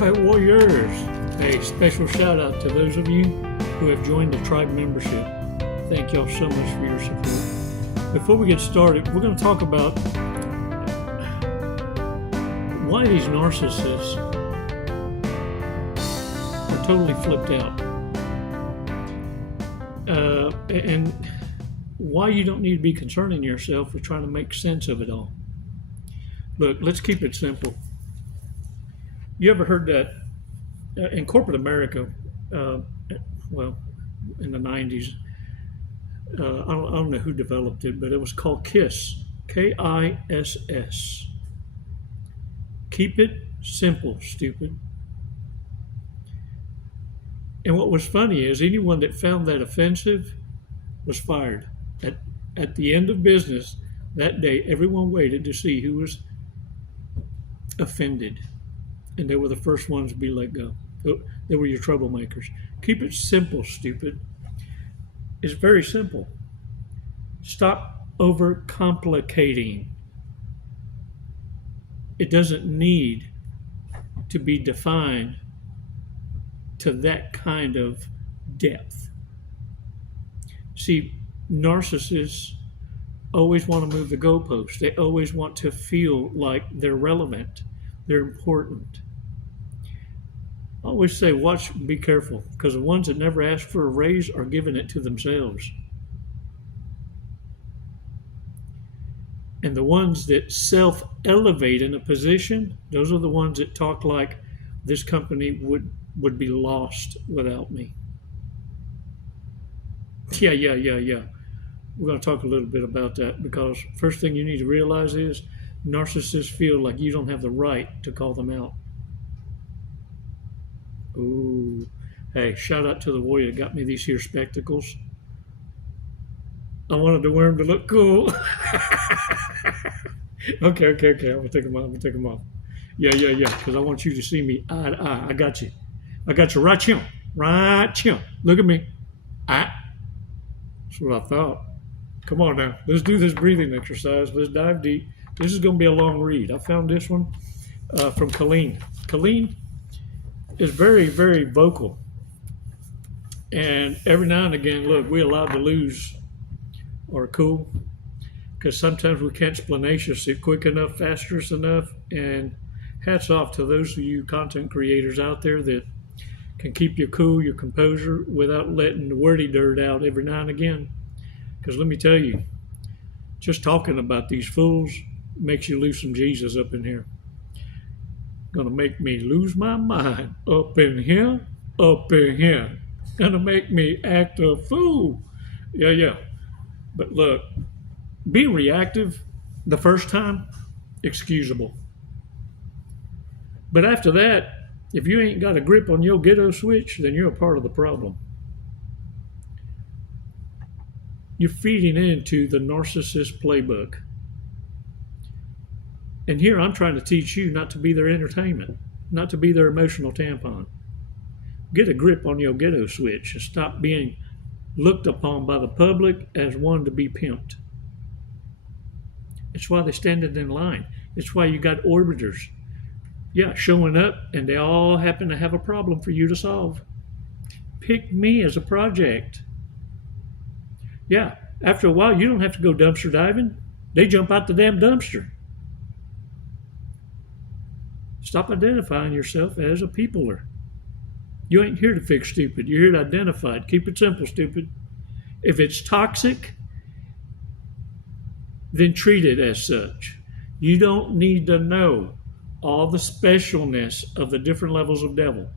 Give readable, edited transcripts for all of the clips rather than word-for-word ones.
right, warriors. A special shout out to those of you who have joined the tribe membership. Thank y'all so much for your support. Before we get started, we're going to talk about why these narcissists are totally flipped out. And why you don't need to be concerning yourself with trying to make sense of it all. Look, let's keep it simple. You ever heard that in corporate America, well, in the 90s, I don't know who developed it, but it was called KISS, K-I-S-S. Keep it simple, stupid. And what was funny is anyone that found that offensive was fired. At the end of business that day, everyone waited to see who was offended. And they were the first ones to be let go. They were your troublemakers. Keep it simple, stupid. It's very simple. Stop overcomplicating. It doesn't need to be defined to that kind of depth. See, narcissists always want to move the goalposts. They always want to feel like they're relevant. They're important. I always say, watch, be careful, because the ones that never ask for a raise are giving it to themselves. And the ones that self-elevate in a position, those are the ones that talk like this company would be lost without me. Yeah. We're going to talk a little bit about that, because first thing you need to realize is narcissists feel like you don't have the right to call them out. Ooh. Hey, shout out to the warrior that got me these here spectacles. I wanted to wear them to look cool. Okay. I'm going to take them off. Yeah, because I want you to see me eye to eye. I got you right here. Look at me. That's what I thought. Come on now. Let's do this breathing exercise. Let's dive deep. This is going to be a long read. I found this one from Colleen. Colleen is very, very vocal. And every now and again, look, we're allowed to lose our cool, because sometimes we can't explanations it quick enough, fast enough. And hats off to those of you content creators out there that can keep your cool, your composure, without letting the wordy dirt out every now and again. Because let me tell you, just talking about these fools makes you lose some Jesus up in here. Gonna make me lose my mind up in here. Gonna make me act a fool. Yeah. But look, being reactive the first time, excusable. But after that, if you ain't got a grip on your ghetto switch, then you're a part of the problem. You're feeding into the narcissist playbook. And here I'm trying to teach you not to be their entertainment, not to be their emotional tampon. Get a grip on your ghetto switch and stop being looked upon by the public as one to be pimped. It's why they stand in line. It's why you got orbiters. Yeah, showing up, and they all happen to have a problem for you to solve. Pick me as a project. Yeah, after a while, you don't have to go dumpster diving. They jump out the damn dumpster. Stop identifying yourself as a peopler. You ain't here to fix stupid. You're here to identify it. Keep it simple, stupid. If it's toxic, then treat it as such. You don't need to know all the specialness of the different levels of devil.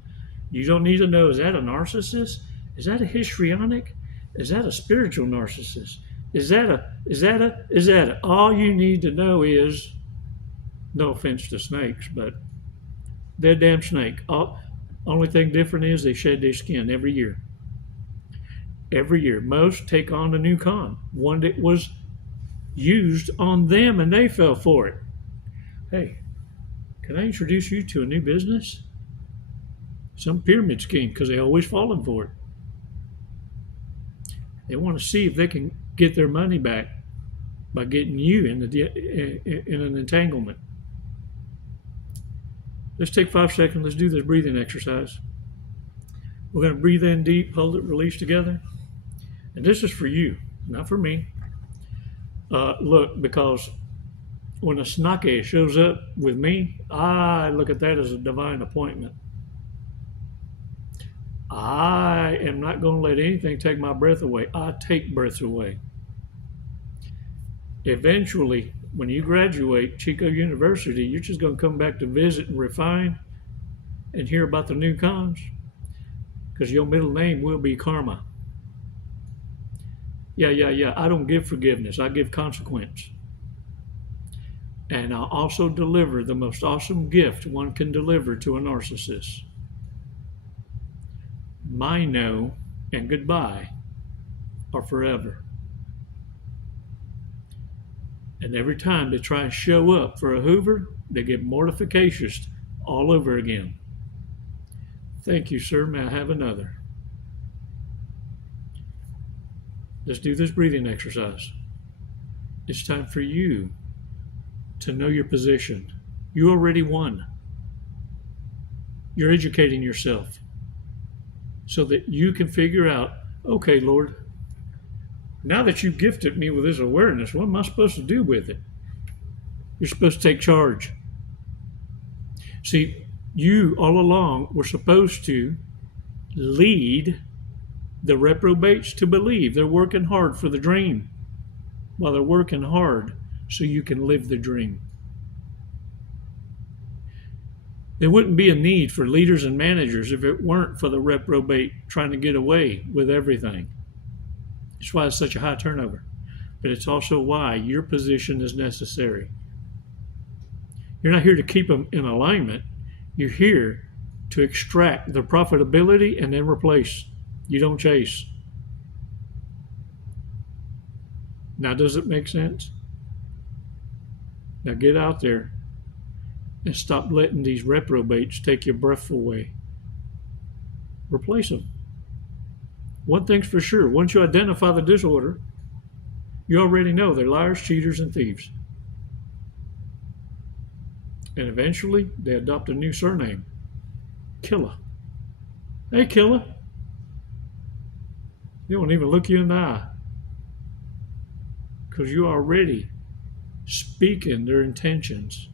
You don't need to know, is that a narcissist? Is that a histrionic? Is that a spiritual narcissist? Is that a? All you need to know is, no offense to snakes, but they're a damn snake. Only thing different is they shed their skin every year. Every year. Most take on a new con, one that was used on them and they fell for it. Hey, can I introduce you to a new business? Some pyramid scheme, because they always falling for it. They want to see if they can get their money back by getting you in an entanglement. Let's take 5 seconds. Let's do this breathing exercise. We're going to breathe in deep, hold it, release together. And this is for you, not for me. Look, because when a snake shows up with me, I look at that as a divine appointment. I am not going to let anything take my breath away. I take breaths away. Eventually, when you graduate Chico University, you're just going to come back to visit and refine and hear about the new cons, because your middle name will be Karma. Yeah. I don't give forgiveness. I give consequence. And I'll also deliver the most awesome gift one can deliver to a narcissist. My no and goodbye are forever. And every time they try and show up for a Hoover, they get mortifications all over again. Thank you, sir. May I have another? Let's do this breathing exercise. It's time for you to know your position. You already won. You're educating yourself so that you can figure out, okay, Lord, now that you've gifted me with this awareness, what am I supposed to do with it? You're supposed to take charge. See, you all along were supposed to lead the reprobates to believe. They're working hard for the dream while they're working hard so you can live the dream. There wouldn't be a need for leaders and managers if it weren't for the reprobate trying to get away with everything. That's why it's such a high turnover. But it's also why your position is necessary. You're not here to keep them in alignment. You're here to extract the profitability and then replace. You don't chase. Now, does it make sense? Now get out there and stop letting these reprobates take your breath away. Replace them. One thing's for sure, once you identify the disorder, you already know they're liars, cheaters, and thieves. And eventually, they adopt a new surname, Killer. Hey, Killer. They won't even look you in the eye because you're already speaking their intentions.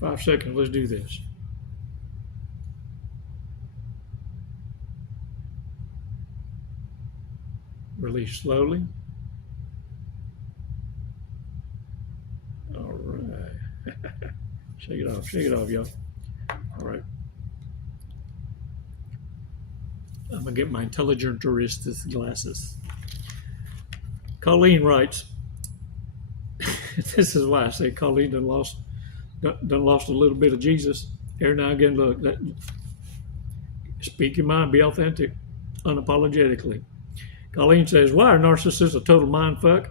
5 seconds, let's do this. Release slowly. All right. Shake it off, y'all. All right. I'm going to get my intelligent-tourist glasses. Colleen writes, this is why I say Colleen done lost a little bit of Jesus. Every now and again, look, speak your mind, be authentic, unapologetically. Colleen says, why are narcissists a total mindfuck?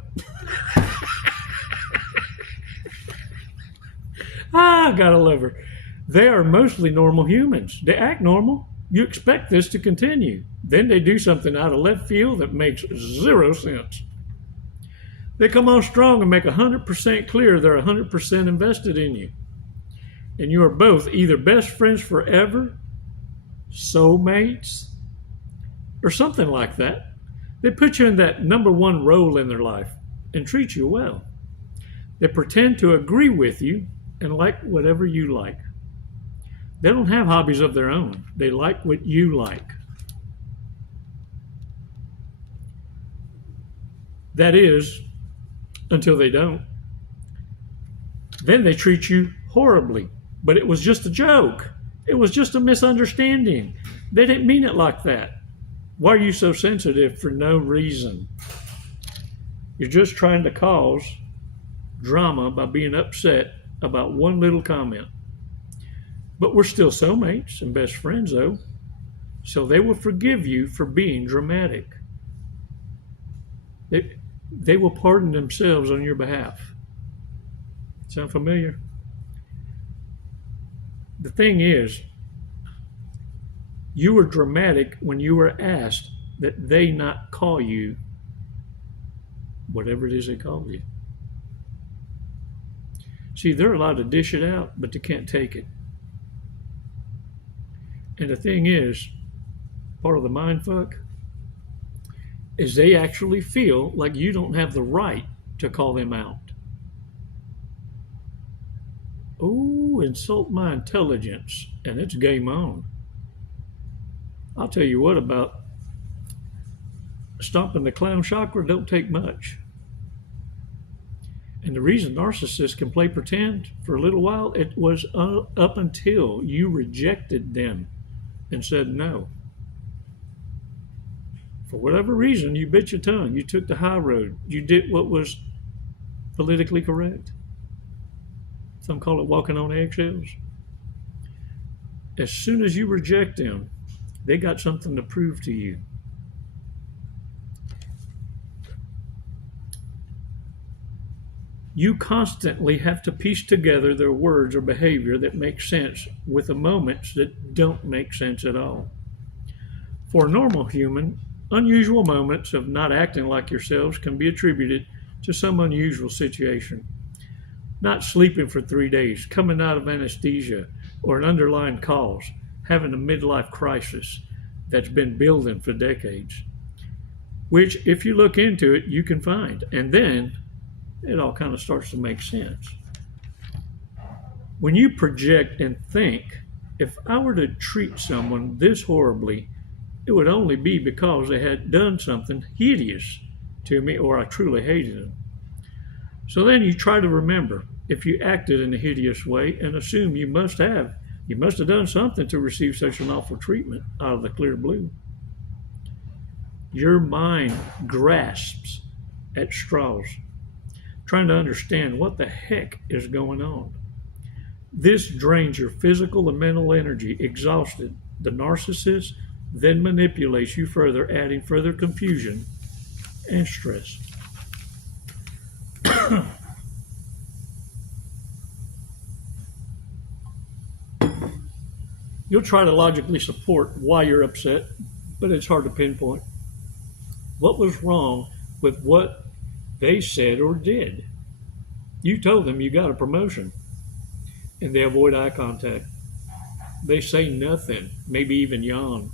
I gotta love her. They are mostly normal humans. They act normal. You expect this to continue. Then they do something out of left field that makes zero sense. They come on strong and make 100% clear they're 100% invested in you. And you are both either best friends forever, soulmates, or something like that. They put you in that number one role in their life and treat you well. They pretend to agree with you and like whatever you like. They don't have hobbies of their own. They like what you like. That is, until they don't. Then they treat you horribly. But it was just a joke. It was just a misunderstanding. They didn't mean it like that. Why are you so sensitive for no reason? You're just trying to cause drama by being upset about one little comment. But we're still soulmates and best friends, though. So they will forgive you for being dramatic. They will pardon themselves on your behalf. Sound familiar? The thing is, you were dramatic when you were asked that they not call you whatever it is they call you. See, they're allowed to dish it out, but they can't take it. And the thing is, part of the MINDPHUC is they actually feel like you don't have the right to call them out. Oh, insult my intelligence, and it's game on. I'll tell you what about stomping the clown chakra don't take much. And the reason narcissists can play pretend for a little while, it was up until you rejected them and said no. For whatever reason, you bit your tongue. You took the high road. You did what was politically correct. Some call it walking on eggshells. As soon as you reject them, they got something to prove to you. You constantly have to piece together their words or behavior that makes sense with the moments that don't make sense at all. For a normal human, unusual moments of not acting like yourselves can be attributed to some unusual situation. Not sleeping for 3 days, coming out of anesthesia, or an underlying cause, having a midlife crisis that's been building for decades, which if you look into it, you can find. And then it all kind of starts to make sense. When you project and think, if I were to treat someone this horribly, it would only be because they had done something hideous to me or I truly hated them. So then you try to remember if you acted in a hideous way and assume you must have done something to receive such an awful treatment out of the clear blue. Your mind grasps at straws, trying to understand what the heck is going on. This drains your physical and mental energy. Exhausted, the narcissist then manipulates you further, adding further confusion and stress. You'll try to logically support why you're upset, but it's hard to pinpoint. What was wrong with what they said or did? You told them you got a promotion, and they avoid eye contact. They say nothing, maybe even yawn.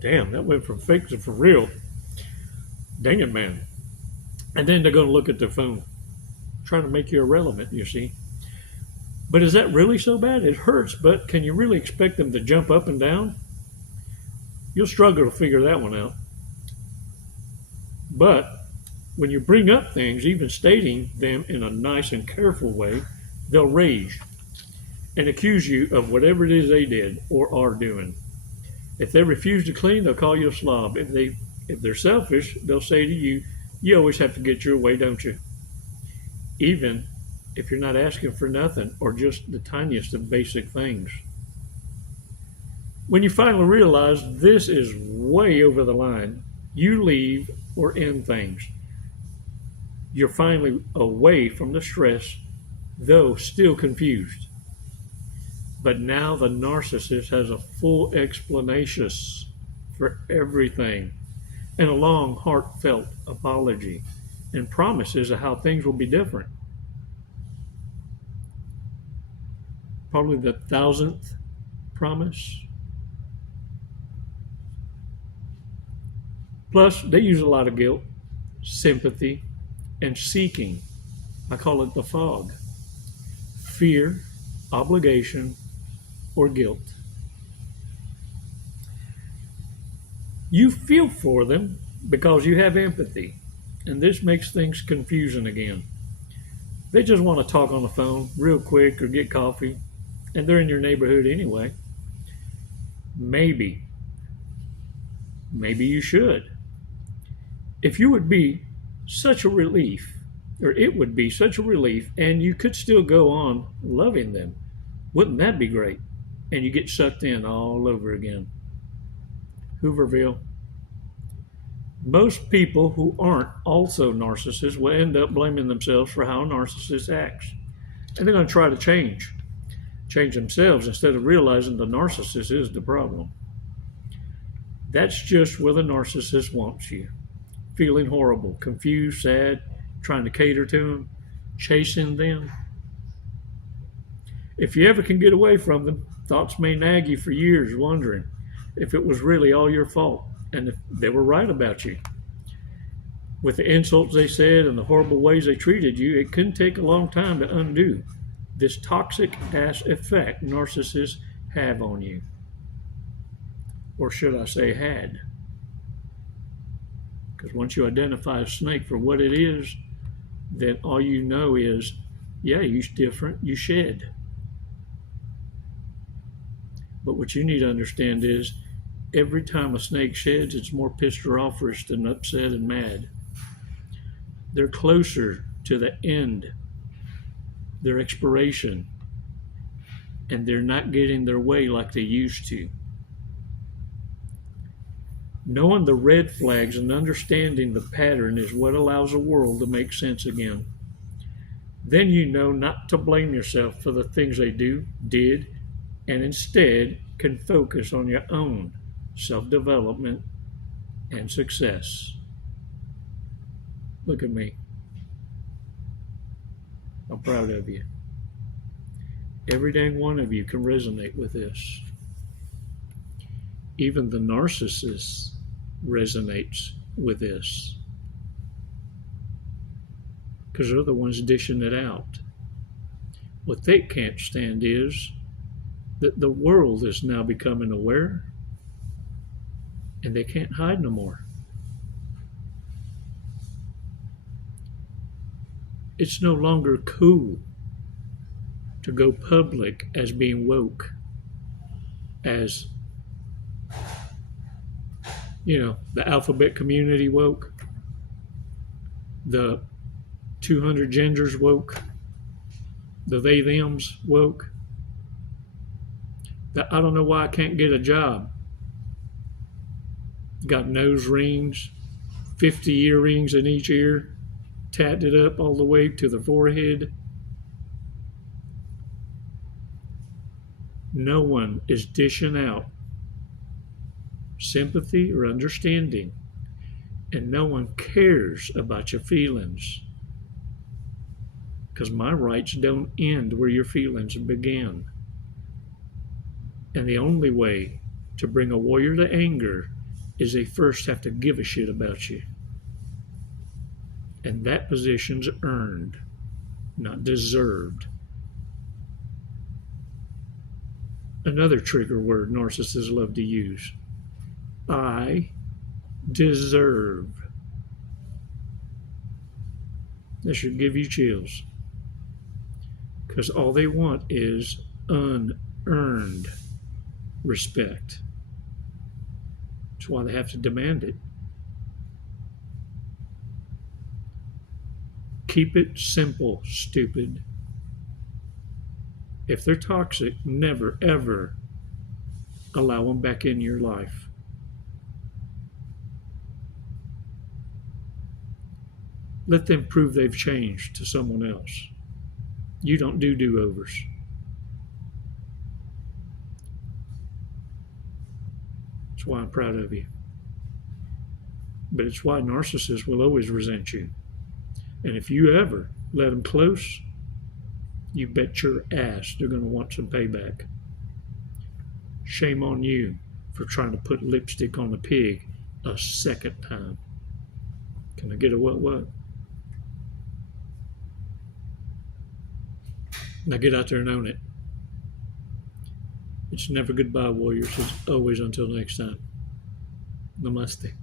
Damn, that went from fake to for real. Dang it, man. And then they're going to look at their phone, trying to make you irrelevant, you see. But is that really so bad? It hurts, but can you really expect them to jump up and down? You'll struggle to figure that one out. But when you bring up things, even stating them in a nice and careful way, they'll rage and accuse you of whatever it is they did or are doing. If they refuse to clean, they'll call you a slob. If they're selfish, they'll say to you, you always have to get your way, don't you? Even if you're not asking for nothing or just the tiniest of basic things. When you finally realize this is way over the line, you leave or end things. You're finally away from the stress, though still confused. But now the narcissist has a full explanation for everything and a long, heartfelt apology and promises of how things will be different. Probably the 1,000th promise. Plus, they use a lot of guilt, sympathy, and seeking. I call it the fog. Fear, obligation, or guilt. You feel for them because you have empathy, and this makes things confusing again. They just want to talk on the phone real quick or get coffee, and they're in your neighborhood anyway. Maybe you should. If you would be such a relief, or it would be such a relief, and you could still go on loving them, wouldn't that be great? And you get sucked in all over again. Hooverville. Most people who aren't also narcissists will end up blaming themselves for how a narcissist acts. And they're going to try to change themselves instead of realizing the narcissist is the problem. That's just where the narcissist wants you. feeling horrible, confused, sad, trying to cater to them, chasing them. If you ever can get away from them, thoughts may nag you for years, wondering if it was really all your fault and if they were right about you. With the insults they said and the horrible ways they treated you, it can take a long time to undo this toxic ass effect narcissists have on you. Or should I say had? Because once you identify a snake for what it is, then all you know is, yeah, you're different, you shed. But what you need to understand is, every time a snake sheds, it's more pissed or off than upset and mad. They're closer to the end, their expiration, and they're not getting their way like they used to. Knowing the red flags and understanding the pattern is what allows the world to make sense again. Then you know not to blame yourself for the things they did, and instead can focus on your own self-development and success. Look at me. I'm proud of you. Every dang one of you can resonate with this. Even the narcissist resonates with this, because they're the ones dishing it out. What they can't stand is that the world is now becoming aware, and they can't hide no more. It's no longer cool to go public as being woke, as, the alphabet community woke, the 200 genders woke, the they thems woke. I don't know why I can't get a job. Got nose rings, 50 earrings in each ear, tatted up all the way to the forehead. No one is dishing out sympathy or understanding, and no one cares about your feelings, because my rights don't end where your feelings began. And the only way to bring a warrior to anger is they first have to give a shit about you. And that position's earned, not deserved. Another trigger word narcissists love to use: I deserve. That should give you chills, because all they want is unearned respect. That's why they have to demand it. Keep it simple, stupid. If they're toxic, never, ever allow them back in your life. Let them prove they've changed to someone else. You don't do do-overs. That's why I'm proud of you. But it's why narcissists will always resent you. And if you ever let them close, you bet your ass they're going to want some payback. Shame on you for trying to put lipstick on a pig a second time. Can I get a what? Now get out there and own it. It's never goodbye, warriors. It's always until next time. Namaste.